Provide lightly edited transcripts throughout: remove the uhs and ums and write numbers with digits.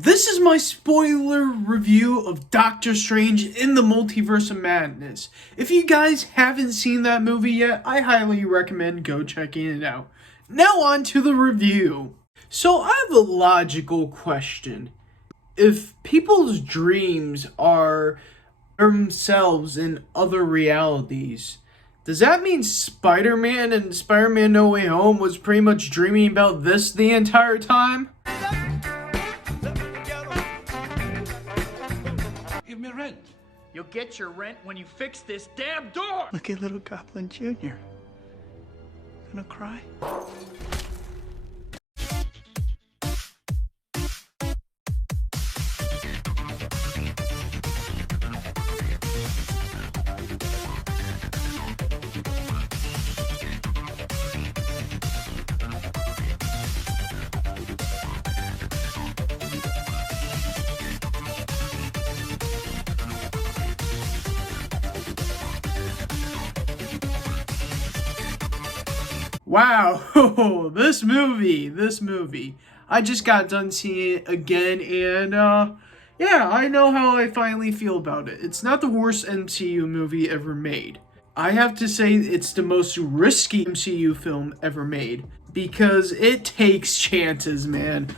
This is my spoiler review of Doctor Strange in the Multiverse of Madness. If you guys haven't seen that movie yet, I highly recommend go checking it out. Now on to the review. So I have a logical question. If people's dreams are themselves in other realities, does that mean Spider-Man and Spider-Man No Way Home was pretty much dreaming about this the entire time? Give me rent. You'll get your rent when you fix this damn door! Look at little Goblin Jr. Gonna cry? Wow, this movie. I just got done seeing it again, and yeah, I know how I finally feel about it. It's not the worst MCU movie ever made. I have to say it's the most risky MCU film ever made, because it takes chances, man.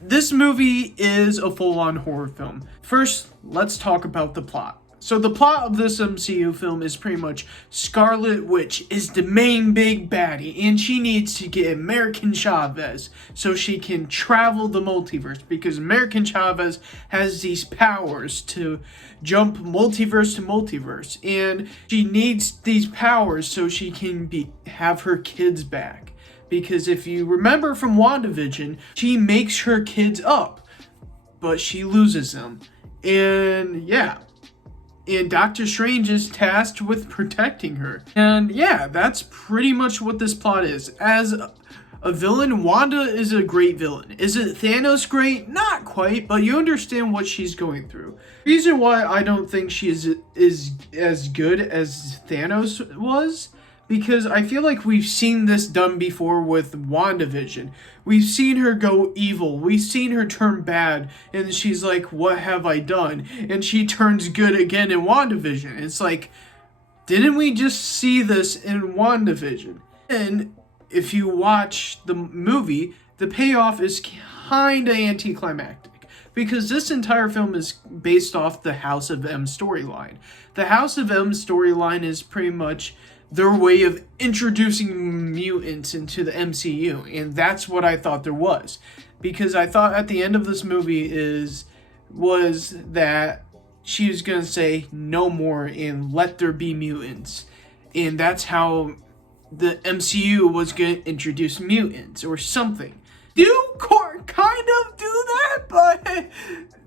This movie is a full-on horror film. First, let's talk about the plot. So the plot of this MCU film is pretty much Scarlet Witch is the main big baddie, and she needs to get American Chavez so she can travel the multiverse, because American Chavez has these powers to jump multiverse to multiverse, and she needs these powers so she can have her kids back. Because if you remember from WandaVision, she makes her kids up, but she loses them. And yeah. And Doctor Strange is tasked with protecting her. And yeah, that's pretty much what this plot is. As a villain, Wanda is a great villain. Is it Thanos great? Not quite, but you understand what she's going through. The reason why I don't think she is as good as Thanos was, because I feel like we've seen this done before with WandaVision. We've seen her go evil. We've seen her turn bad. And she's like, what have I done? And she turns good again in WandaVision. It's like, didn't we just see this in WandaVision? And if you watch the movie, the payoff is kinda anticlimactic. Because this entire film is based off the House of M storyline. The House of M storyline is pretty much their way of introducing mutants into the MCU, and that's what I thought there was. Because I thought at the end of this movie was that she was gonna say no more and let there be mutants. And that's how the MCU was gonna introduce mutants or something. Kind of do that, but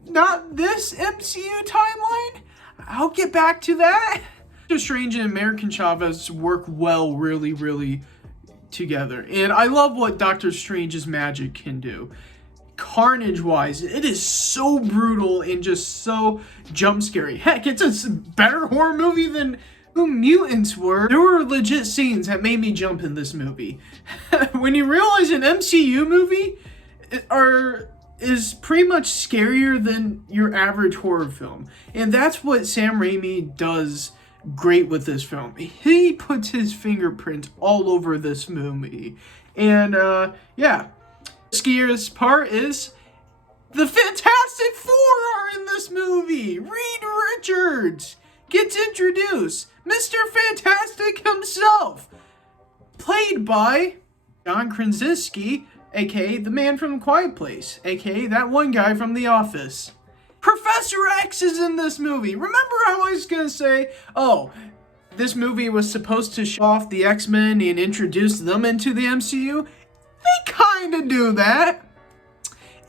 not this MCU timeline. I'll get back to that. Doctor Strange and American Chavez work well, really together. And I love what Doctor Strange's magic can do. Carnage-wise, it is so brutal and just so jump-scary. Heck, it's a better horror movie than who mutants were. There were legit scenes that made me jump in this movie. When you realize an MCU movie is pretty much scarier than your average horror film. And that's what Sam Raimi does great with this film. He puts his fingerprint all over this movie. And yeah, the scariest part is the Fantastic Four are in this movie. Reed Richards gets introduced. Mr. Fantastic himself, played by John Krasinski, aka the man from The Quiet Place, aka that one guy from The Office. Professor X is in this movie. Remember how I was gonna say, oh, this movie was supposed to show off the X-Men and introduce them into the MCU? They kinda do that.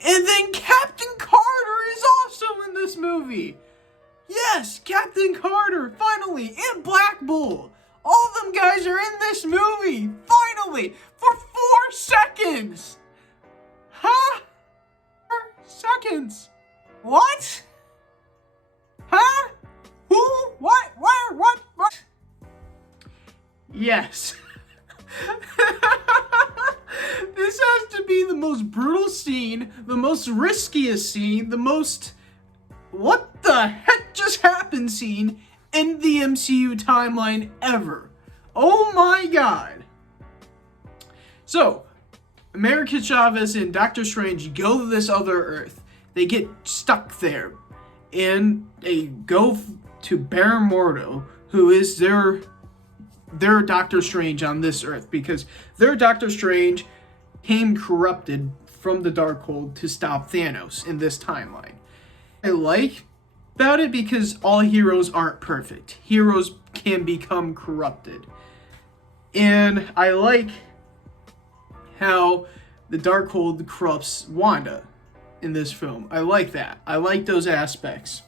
And then Captain Carter is also in this movie. Yes, Captain Carter, finally, and Black Bull. All of them guys are in this movie, finally, for 4 seconds. Huh? 4 seconds. What? Huh? Who? What? Where? What? Yes. This has to be the most brutal scene, the most riskiest scene, the most what the heck just happened scene in the MCU timeline ever. Oh my god. So, America Chavez and Doctor Strange go to this other Earth. They get stuck there. And they go to Baron Mordo, who is their Doctor Strange on this Earth. Because their Doctor Strange came corrupted from the Darkhold to stop Thanos in this timeline. I like about it because all heroes aren't perfect. Heroes can become corrupted. And I like how the Darkhold corrupts Wanda in this film. I like that. I like those aspects.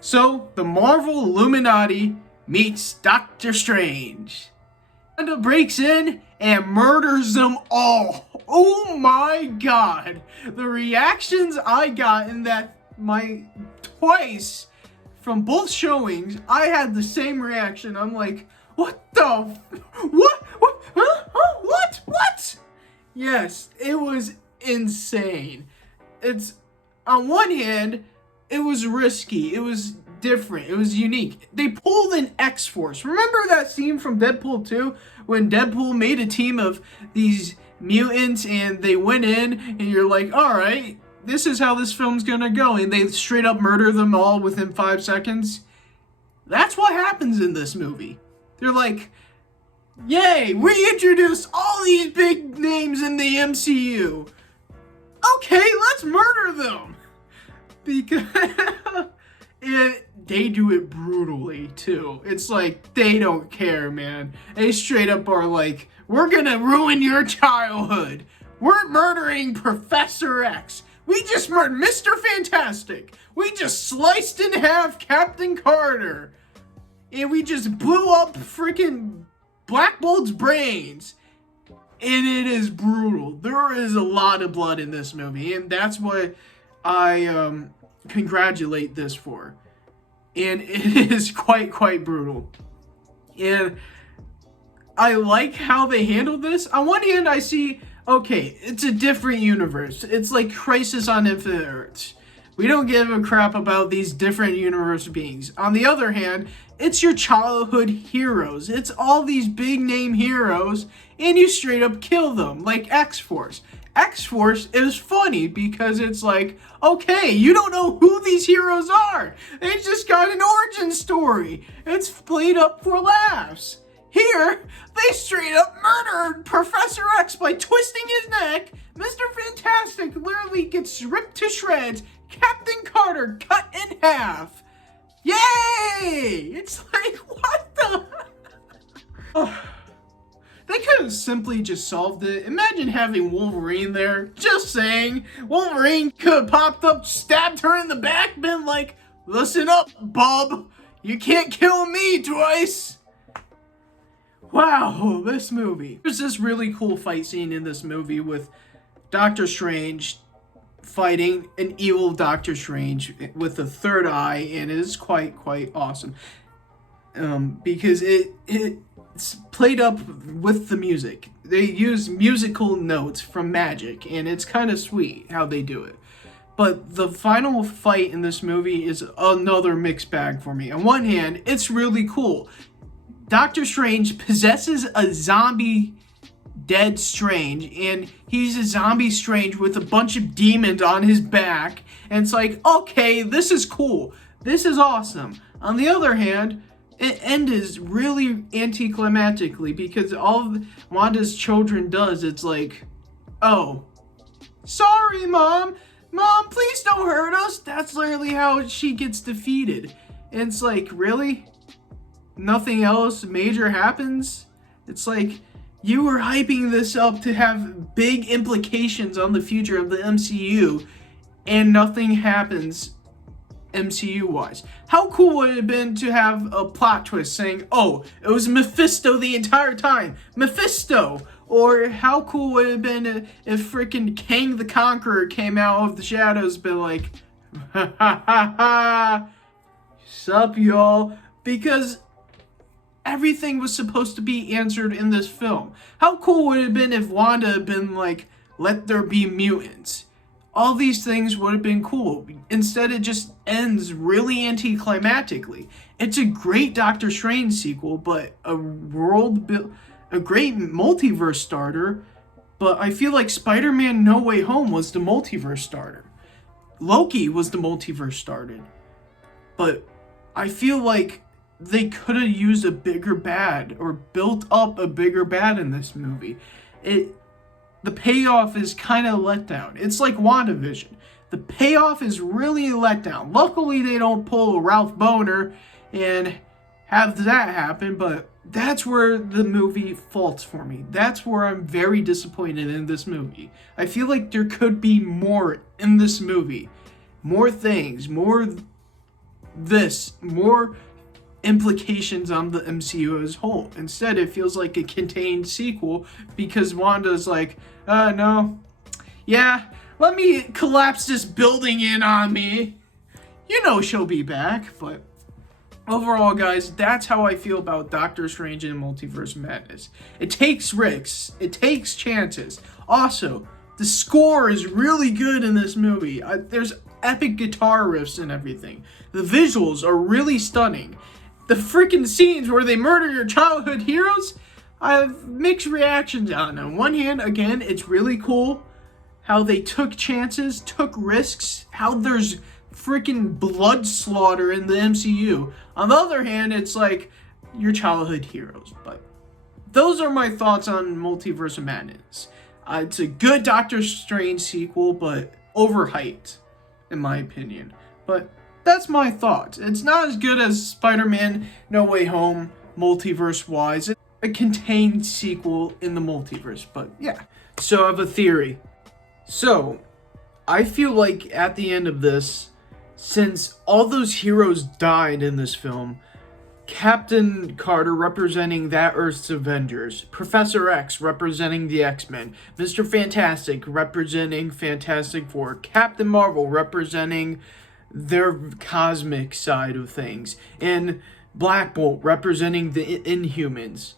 So, the Marvel Illuminati meets Doctor Strange. Wanda breaks in and murders them all. Oh my god. The reactions I got in that twice from both showings, I had the same reaction. I'm like, what the what? Huh? What? Yes, it was insane. It's, on one hand, it was risky, it was different, it was unique. They pulled in X-Force. Remember that scene from Deadpool 2 when Deadpool made a team of these mutants and they went in and you're like, alright, this is how this film's gonna go, and they straight up murder them all within 5 seconds? That's what happens in this movie. They're like, yay, we introduced all these big names in the MCU. Okay, let's murder them. Because they do it brutally too. It's like, they don't care, man. They straight up are like, we're gonna ruin your childhood. We're murdering Professor X. We just murdered Mr. Fantastic. We just sliced in half Captain Carter. And we just blew up freaking Black Bolt's brains. And it is brutal. There is a lot of blood in this movie. And that's what I congratulate this for. And it is quite brutal. And I like how they handled this. On one hand, I see, okay, it's a different universe. It's like Crisis on Infinite Earths. We don't give a crap about these different universe beings. On the other hand, it's your childhood heroes. It's all these big name heroes, and you straight up kill them, like X-Force. X-Force is funny because it's like, okay, you don't know who these heroes are. They just got an origin story. It's played up for laughs. Here, they straight up murdered Professor X by twisting his neck. Mr. Fantastic literally gets ripped to shreds. Captain Carter cut in half. Yay! It's like, what the? Oh, they could have simply just solved it. Imagine having Wolverine there. Just saying. Wolverine could have popped up, stabbed her in the back, been like, listen up, bub. You can't kill me twice. Wow, this movie. There's this really cool fight scene in this movie with Doctor Strange fighting an evil Doctor Strange with a third eye, and it is quite awesome. Because it's played up with the music. They use musical notes from magic, and it's kind of sweet how they do it. But the final fight in this movie is another mixed bag for me. On one hand, it's really cool. Doctor Strange possesses a zombie dead Strange, and he's a zombie Strange with a bunch of demons on his back, and it's like, okay, this is cool. This is awesome. On the other hand, it ends really anticlimactically because all of Wanda's children does, it's like, oh, sorry, Mom. Mom, please don't hurt us. That's literally how she gets defeated. And it's like, really? Nothing else major happens? It's like, you were hyping this up to have big implications on the future of the MCU, and nothing happens MCU-wise. How cool would it have been to have a plot twist saying, oh, it was Mephisto the entire time. Mephisto! Or how cool would it have been if freaking Kang the Conqueror came out of the shadows, been like, ha ha ha ha, sup y'all? Because everything was supposed to be answered in this film. How cool would it have been if Wanda had been like, let there be mutants. All these things would have been cool. Instead, it just ends really anticlimactically. It's a great Doctor Strange sequel, but a great multiverse starter. But I feel like Spider-Man No Way Home was the multiverse starter. Loki was the multiverse starter. But I feel like they could have used a bigger bad or built up a bigger bad in this movie. The payoff is kind of let down. It's like WandaVision. The payoff is really let down. Luckily, they don't pull a Ralph Boner and have that happen, but that's where the movie faults for me. That's where I'm very disappointed in this movie. I feel like there could be more in this movie. More things, more implications on the MCU as a whole. Instead, it feels like a contained sequel because Wanda's like, no. Yeah, let me collapse this building in on me. You know she'll be back, but overall, guys, that's how I feel about Doctor Strange and Multiverse Madness. It takes risks. It takes chances. Also, the score is really good in this movie. There's epic guitar riffs and everything. The visuals are really stunning. The freaking scenes where they murder your childhood heroes, I have mixed reactions on. On one hand, again, it's really cool how they took chances, took risks, how there's freaking blood slaughter in the MCU. On the other hand, it's like your childhood heroes. But those are my thoughts on Multiverse of Madness. It's a good Doctor Strange sequel, but overhyped, in my opinion. But that's my thoughts. It's not as good as Spider-Man No Way Home, multiverse-wise. It's a contained sequel in the multiverse, but yeah. So I have a theory. So, I feel like at the end of this, since all those heroes died in this film, Captain Carter representing that Earth's Avengers, Professor X representing the X-Men, Mr. Fantastic representing Fantastic Four, Captain Marvel representing their cosmic side of things, and Black Bolt representing the Inhumans.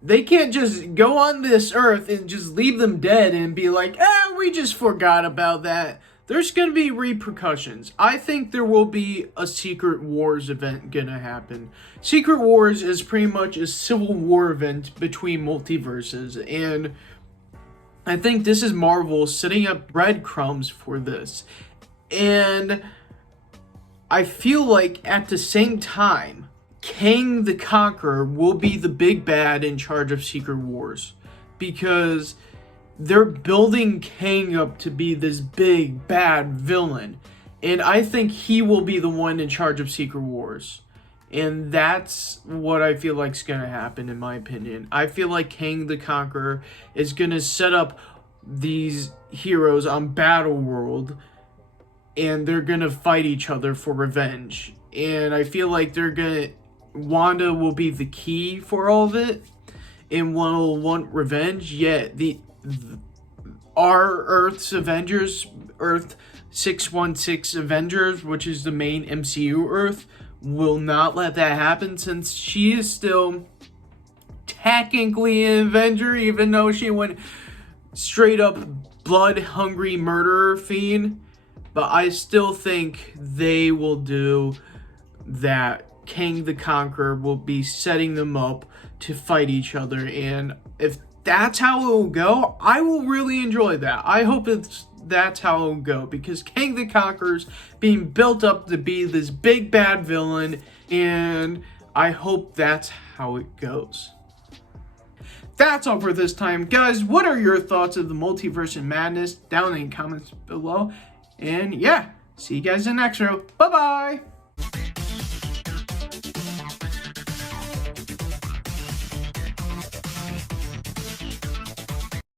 They can't just go on this Earth and just leave them dead and be like, we just forgot about that. There's going to be repercussions. I think there will be a Secret Wars event going to happen. Secret Wars is pretty much a civil war event between multiverses, and I think this is Marvel setting up breadcrumbs for this. And I feel like at the same time, Kang the Conqueror will be the big bad in charge of Secret Wars, because they're building Kang up to be this big bad villain, and I think he will be the one in charge of Secret Wars. And that's what I feel like is going to happen, in my opinion. I feel like Kang the Conqueror is going to set up these heroes on Battle World, and they're going to fight each other for revenge. And I feel like Wanda will be the key for all of it, and will want revenge, yet our Earth's Avengers, Earth 616 Avengers, which is the main MCU Earth, will not let that happen, since she is still technically an Avenger, even though she went straight up blood-hungry murderer fiend. But I still think they will do that. Kang the Conqueror will be setting them up to fight each other, and if that's how it will go, I will really enjoy that. I hope that's how it will go, because Kang the Conqueror's being built up to be this big bad villain, and I hope that's how it goes. That's all for this time. Guys, what are your thoughts of the Multiverse of Madness? Down in the comments below. And yeah, see you guys in the next row. Bye-bye!